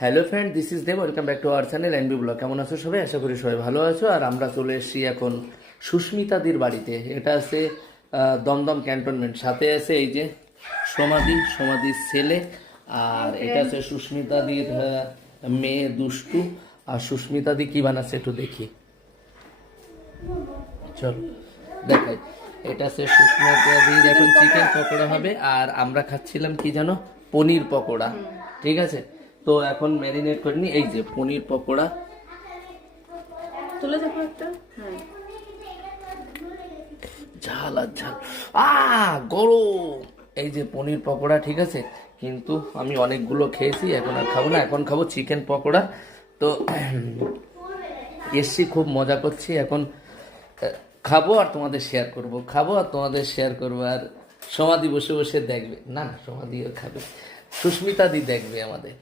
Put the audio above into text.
Hello friend, this is Dev. Welcome back to our channel NB blog. কেমন আছো সবাই? আশা করি সবাই ভালো আছো। আর আমরা চলে এসেছি এখন সুস্মিতাদির বাড়িতে। এটা আছে দমদম ক্যান্টনমেন্ট। সাথে আছে এই যে সমাধির ছেলে। আর এটা আছে সুস্মিতাদির মেয়ে দুষ্টু। আর সুস্মিতাদি কি বানাচ্ছে একটু দেখি, চল দেখাই। এটা আছে সুস্মিতাদির এখন চিকেন পকোড়া হবে, আর আমরা খাচ্ছিলাম কি জানো, পনির পকোড়া। ঠিক আছে, তো এখন ম্যারিনেট করে নি। এই যে পনির পকোড়া তুলে দেখো একটা। হ্যাঁ, ঝাল আর ঝাল, গরম। এই যে পনির পকোড়া, ঠিক আছে, কিন্তু আমি অনেকগুলো খেয়েছি, এখন আর খাবো না। এখন খাবো চিকেন পকোড়া। তো এসছি, খুব মজা করছি। এখন খাবো আর তোমাদের শেয়ার করব, খাবো আর তোমাদের শেয়ার করবো। আর সমাধি বসে বসে দেখবে, না সমাধিও খাবে, সুস্মিতা দি দেখবে আমাদের।